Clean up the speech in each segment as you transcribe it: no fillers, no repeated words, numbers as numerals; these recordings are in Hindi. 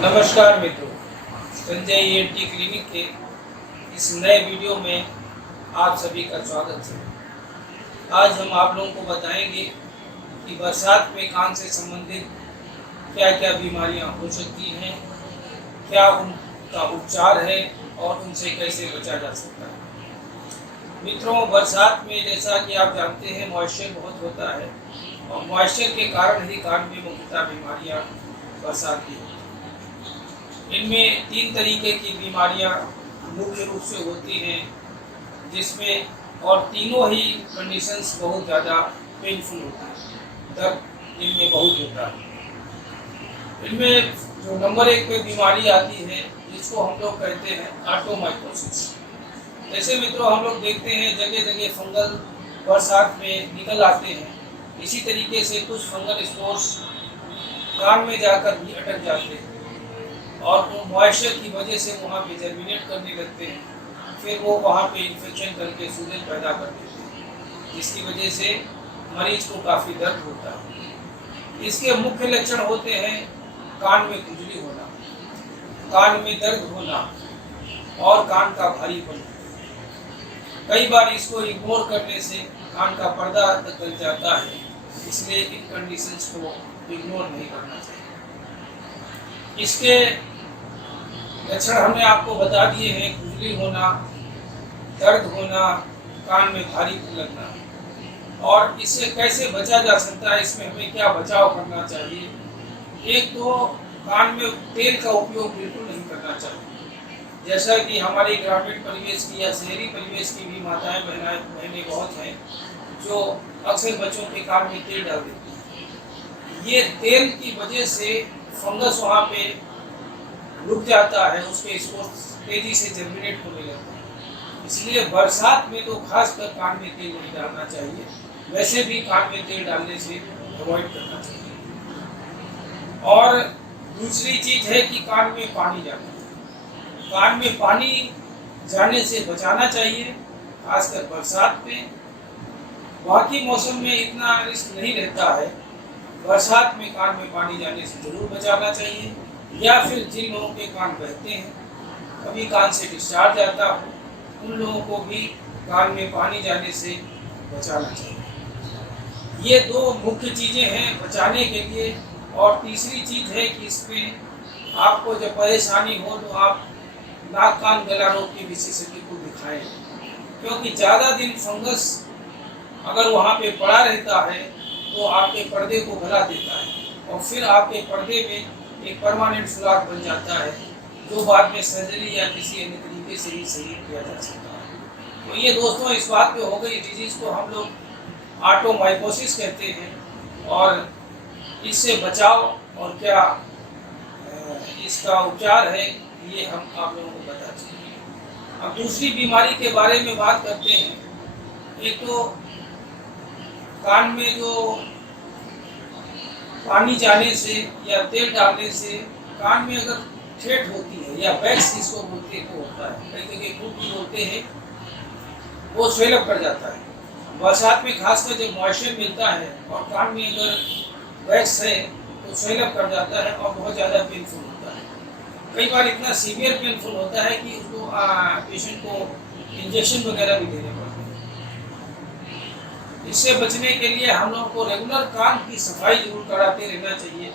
नमस्कार मित्रों, संजय ईएनटी क्लिनिक के इस नए वीडियो में आप सभी का स्वागत है। आज हम आप लोगों को बताएंगे कि बरसात में कान से संबंधित क्या क्या बीमारियां हो सकती हैं, क्या उनका उपचार है और उनसे कैसे बचा जा सकता है। मित्रों, बरसात में जैसा कि आप जानते हैं मॉइस्चर बहुत होता है और मॉइस्चर के कारण ही कान में मुख्यतः बीमारियां बरसात की होती हैं। इनमें 3 तरीके की बीमारियां मुख्य रूप से होती हैं, जिसमें और तीनों ही कंडीशंस बहुत ज़्यादा पेनफुल होती हैं, दर्द इनमें बहुत होता है। इनमें जो नंबर 1 पे बीमारी आती है जिसको हम लोग कहते हैं ऑटोमाइकोसिस। जैसे मित्रों हम लोग देखते हैं जगह जगह फंगल बरसात में निकल आते हैं, इसी तरीके से कुछ फंगल स्पोर्स कान में जाकर भी अटक जाते हैं और वो मॉइस्चर की वजह से वहाँ पे जर्मिनेट करने लगते हैं, फिर वो वहाँ पे इन्फेक्शन करके सूजन पैदा कर देते हैं, जिसकी वजह से मरीज को काफ़ी दर्द होता है। इसके मुख्य लक्षण होते हैं कान में खुजली होना, कान में दर्द होना और कान का भारीपन। कई बार इसको इग्नोर करने से कान का पर्दा निकल जाता है, इसलिए इन कंडीशंस को इग्नोर नहीं करना चाहिए। इसके लक्षण हमने आपको बता दिए हैं, खुजली होना, दर्द होना, कान में भारी लगना। और इससे कैसे बचा जा सकता है, इसमें हमें क्या बचाव करना चाहिए। एक तो कान में तेल का उपयोग बिल्कुल नहीं करना चाहिए। जैसा कि हमारे ग्रामीण परिवेश की या शहरी परिवेश की भी माताएं बहनें बहुत हैं जो अक्सर बच्चों के कान में तेल डाल देती हैं। ये तेल की वजह से फंगस वहाँ पे रुक जाता है, उसके स्पोर्स तेजी से जर्मिनेट होने लगता है। इसलिए बरसात में तो खासकर कान में तेल नहीं डालना चाहिए, वैसे भी कान में तेल डालने से अवॉइड करना चाहिए। और दूसरी चीज है कि कान में पानी जाना, कान में पानी जाने से बचाना चाहिए, खासकर बरसात में। बाकी मौसम में इतना रिस्क नहीं रहता है, बरसात में कान में पानी जाने से जरूर बचाना चाहिए। या फिर जिन लोगों के कान बहते हैं, कभी कान से डिस्चार्ज आता हो, उन लोगों को भी कान में पानी जाने से बचाना चाहिए। ये 2 मुख्य चीज़ें हैं बचाने के लिए। और तीसरी चीज़ है कि इसमें आपको जब परेशानी हो तो आप नाक कान गला रोग के विशेषज्ञ को दिखाएं, क्योंकि ज़्यादा दिन फंगस अगर वहाँ पे पड़ा रहता है तो आपके पर्दे को गला देता है और फिर आपके पर्दे में एक परमानेंट सुराख बन जाता है, जो बाद में सर्जरी या किसी अन्य तरीके से ही सही किया जा सकता है। तो ये दोस्तों इस बात पे हो गई, डिजीज़ को हम लोग ऑटोमाइकोसिस कहते हैं और इससे बचाव और क्या इसका उपचार है ये हम आप लोगों को बता चुके। अब दूसरी बीमारी के बारे में बात करते हैं। एक तो कान में जो पानी जाने से या तेल डालने से कान में अगर ठेठ होती है या वैक्स जिसको बोलते हैं वो होता है, कई जगह खूब भी बोलते हैं, वो स्वेलअप कर जाता है। बरसात में खासकर जब मॉइस्चर मिलता है और कान में अगर वैक्स है तो स्वेलअप कर जाता है और बहुत ज़्यादा पेनफुल होता है। कई बार इतना सीवियर पेनफुल होता है कि उसको पेशेंट को इंजेक्शन वगैरह भी देने पड़ते हैं। इससे बचने के लिए हम लोगों को रेगुलर कान की सफाई जरूर कराते रहना चाहिए।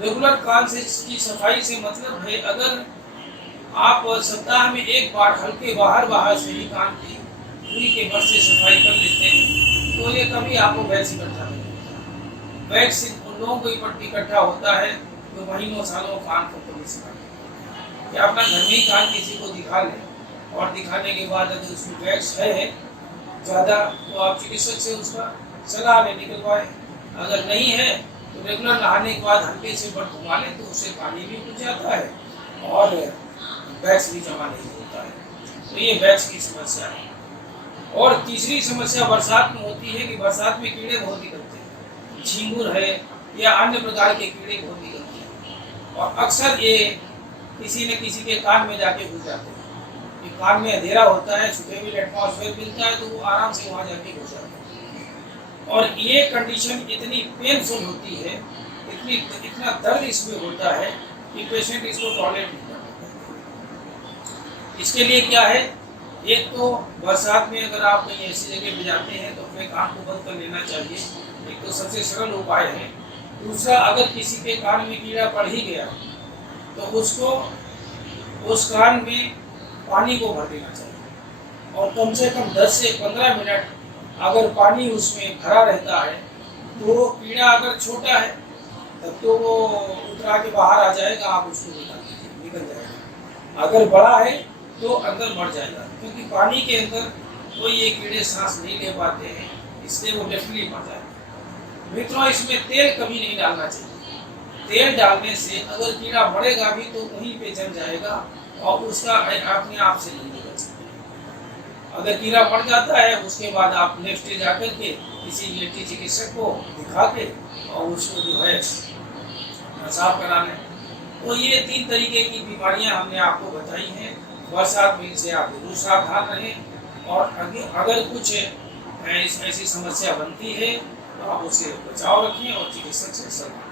रेगुलर कान से की सफाई से मतलब है, अगर आप सप्ताह में 1 बार हल्के बाहर से ही कान की पूरी के भर से सफाई कर लेते हैं तो ये कभी आपको वैक्स इकट्ठा नहीं होता। वैक्स उन लोगों को इकट्ठा होता है जो महीनों सालों कान को कभी से काटते। या अपना घर में ही कान किसी को दिखा लें और दिखाने के बाद अगर उसमें वैक्स है ज़्यादा तो आप चिकित्सक से उसका सलाह ले निकलवाएं। अगर नहीं है तो रेगुलर नहाने के बाद हल्के से बट घुमा लें तो उससे पानी भी उठ जाता है और वैक्स भी जमा नहीं होता है। तो ये वैक्स की समस्या है। और तीसरी समस्या बरसात में होती है कि बरसात में कीड़े बहुत निकलते हैं, झींगुर है या अन्य प्रकार के कीड़े बहुत निकलते हैं और अक्सर ये किसी न किसी के कान में जाके घुस जाते हैं। कान में अंधेरा होता है, सुटेबल एटमॉस्फेयर मिलता है तो वो आराम से वहाँ जाके घुस जाते हैं। और ये कंडीशन इतनी पेनफुल होती है, इतना दर्द इसमें होता है कि पेशेंट इसको टॉयलेट नहीं कर पाता। इसके लिए क्या है, एक तो बरसात में अगर आप कहीं ऐसी जगह पे जाते हैं तो अपने कान को बंद कर लेना चाहिए, एक तो सबसे सरल उपाय है। दूसरा, अगर किसी के कान में कीड़ा पड़ ही गया तो उसको उस कान में पानी को भर देना चाहिए और कम से कम 10 से 15 मिनट अगर पानी उसमें भरा रहता है तो कीड़ा अगर छोटा है तब तो वो उतरा के बाहर आ जाएगा, आप उसको निकल जाएगा। अगर बड़ा है तो अंदर मर जाएगा, क्योंकि पानी के अंदर कोई ये कीड़े सांस नहीं ले पाते हैं, इसलिए वो डेफिनेटली मर जाएगा। मित्रों, इसमें तेल कभी नहीं डालना चाहिए। तेल डालने से अगर कीड़ा मरेगा भी तो वहीं पे जम जाएगा और उसका अपने आप से नहीं निकल सकता। अगर कीड़ा मर जाता है उसके बाद आप नेक्स्ट डे जाकर के किसी ENT चिकित्सक को दिखा के और उसको जो है साफ कराने। तो ये 3 तरीके की बीमारियां हमने आपको बताई हैं। बरसात में इनसे आप जरूर सावधान रहें और अगर कुछ ऐसी समस्या बनती है तो आप उससे बचाव रखें और चिकित्सक से सलाह